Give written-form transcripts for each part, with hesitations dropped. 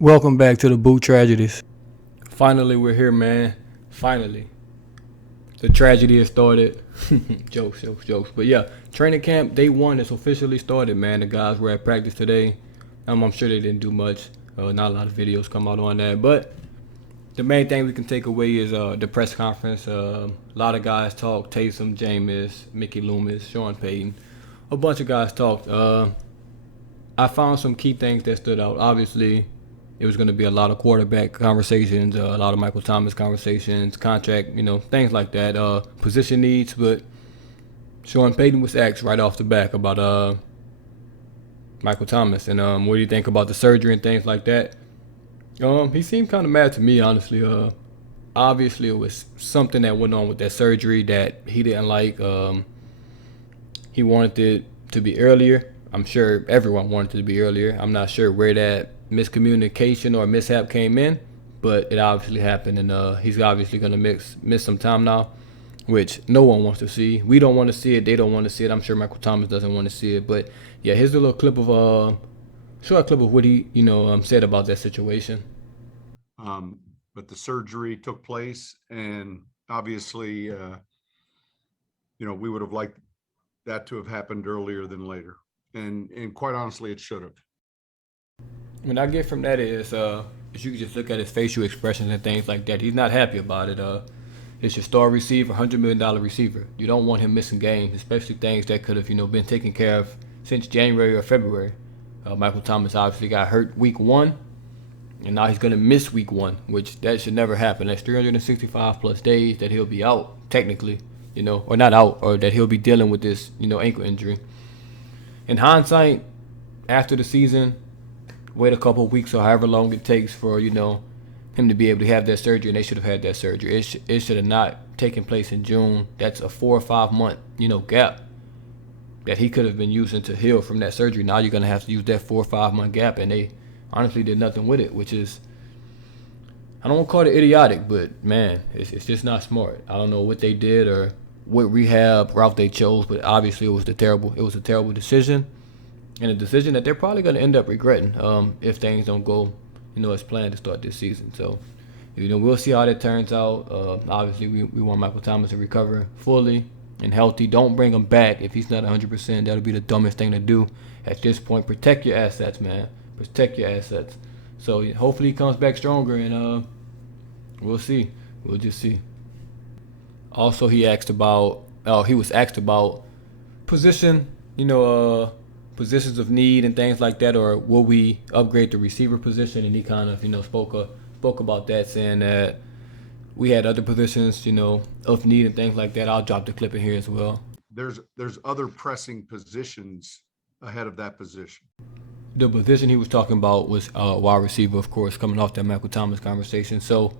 Welcome back to the Boot Tragedies. Finally, we're here, man. Finally. The tragedy has started. jokes. But yeah, training camp day one is officially started, man. The guys were at practice today. I'm sure they didn't do much. Not a lot of videos come out on that. But the main thing we can take away is the press conference. A lot of guys talked. Taysom, Jameis, Mickey Loomis, Sean Payton. A bunch of guys talked. I found some key things that stood out. Obviously, it was going to be a lot of quarterback conversations, a lot of Michael Thomas conversations, contract, things like that, position needs. But Sean Payton was asked right off the back about Michael Thomas and what do you think about the surgery and things like that. He seemed kind of mad to me, honestly. Obviously, it was something that went on with that surgery that he didn't like. He wanted it to be earlier. I'm sure everyone wanted it to be earlier. I'm not sure where that miscommunication or mishap came in, but it obviously happened, and he's obviously going to miss some time now, which no one wants to see. We don't want to see it. They don't want to see it. I'm sure Michael Thomas doesn't want to see it. But yeah, here's a little clip of short clip of what he said about that situation. But the surgery took place, and obviously, we would have liked that to have happened earlier than later, and quite honestly, it should have. What I get from that is you can just look at his facial expressions and things like that. He's not happy about it. It's your star receiver, $100 million receiver. You don't want him missing games, especially things that could have been taken care of since January or February. Michael Thomas obviously got hurt week one, and now he's going to miss week one, which that should never happen. That's 365 plus days that he'll be out technically, or not out, or that he'll be dealing with this ankle injury. In hindsight, after the season, wait a couple of weeks or however long it takes for him to be able to have that surgery, and they should have had that surgery. It should have not taken place in June. That's a 4 or 5 month gap that he could have been using to heal from that surgery. Now you're gonna have to use that 4 or 5 month gap, and they honestly did nothing with it, which is, I don't want to call it idiotic, but man, it's just not smart. I don't know what they did or what rehab route they chose, but obviously it was a terrible decision, and a decision that they're probably going to end up regretting if things don't go as planned to start this season. So we'll see how that turns out. Obviously we want Michael Thomas to recover fully and healthy. Don't bring him back if he's not 100%. That'll be the dumbest thing to do at this point. Protect your assets, man. Protect your assets. So hopefully he comes back stronger, and we'll see. We'll just see. Also, he was asked about position, positions of need and things like that, or will we upgrade the receiver position? And he kind of, spoke about that, saying that we had other positions, of need and things like that. I'll drop the clip in here as well. There's other pressing positions ahead of that position. The position he was talking about was wide receiver, of course, coming off that Michael Thomas conversation. So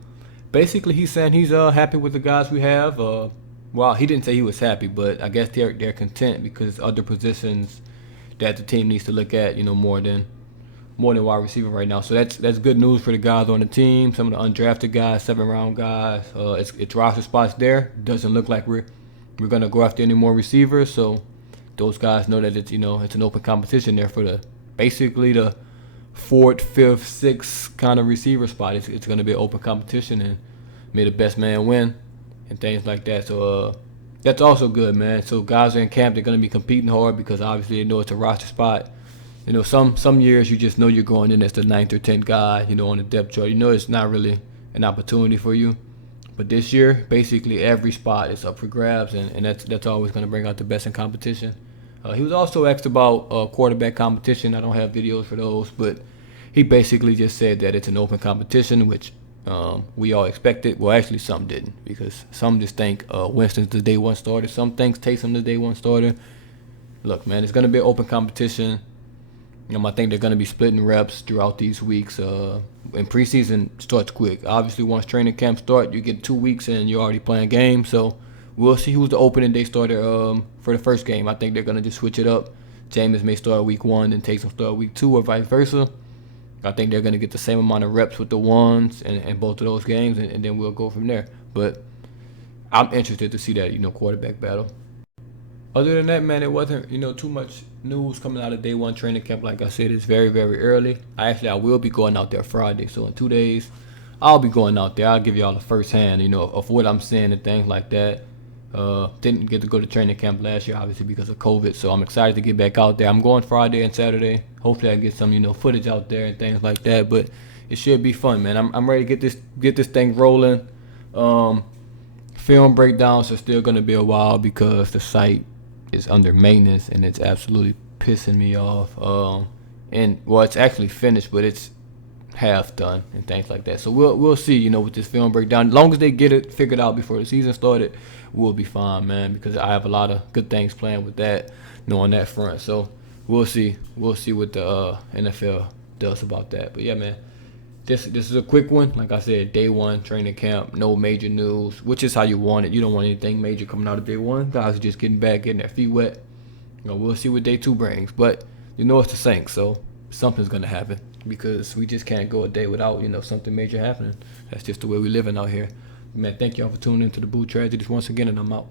basically, he's saying he's happy with the guys we have. Well, he didn't say he was happy, but I guess they're content because other positions that the team needs to look at, more than wide receiver right now. So that's good news for the guys on the team. Some of the undrafted guys, 7th-round guys. It's roster spots there. Doesn't look like we're gonna go after any more receivers. So those guys know that it's it's an open competition there for basically the 4th, 5th, 6th kind of receiver spot. It's going to be an open competition, and may the best man win and things like that. So that's also good, man. So guys are in camp. They're going to be competing hard because obviously they know it's a roster spot. Some years you just know you're going in as the 9th or 10th guy, on the depth chart. It's not really an opportunity for you. But this year, basically every spot is up for grabs, and that's always going to bring out the best in competition. He was also asked about quarterback competition. I don't have videos for those, but he basically just said that it's an open competition, which we all expected. Well, actually, some didn't, because some just think Winston's the day one starter. Some think Taysom the day one starter. Look, man, it's going to be an open competition. I think they're going to be splitting reps throughout these weeks. And preseason starts quick. Obviously, once training camp starts, you get 2 weeks and you're already playing games. So we'll see who's the opening day starter for the first game. I think they're going to just switch it up. Jameis may start week 1 and Taysom start week 2, or vice versa. I think they're going to get the same amount of reps with the ones in both of those games, and then we'll go from there. But I'm interested to see that, quarterback battle. Other than that, man, it wasn't, too much news coming out of day one training camp. Like I said, it's very, very early. I will be going out there Friday. So in 2 days, I'll be going out there. I'll give y'all the first hand, of what I'm seeing and things like that. Didn't get to go to training camp last year, obviously, because of COVID. So I'm excited to get back out there. I'm going Friday and Saturday. Hopefully I get some, footage out there and things like that. But it should be fun, man. I'm ready to get this thing rolling. Film breakdowns are still going to be a while because the site is under maintenance and it's absolutely pissing me off. And well, it's actually finished, but it's half done and things like that. So we'll see, with this film breakdown. As long as they get it figured out before the season started, we'll be fine, man. Because I have a lot of good things planned with that, on that front. So we'll see what the NFL does about that. But yeah, man. This is a quick one. Like I said, day one training camp, no major news, which is how you want it. You don't want anything major coming out of day one. Guys are just getting back, getting their feet wet. We'll see what day two brings. But it's the Saints, so something's gonna happen because we just can't go a day without something major happening. That's just the way we're living out here. Man, thank y'all for tuning into the Boo Tragedies once again, and I'm out.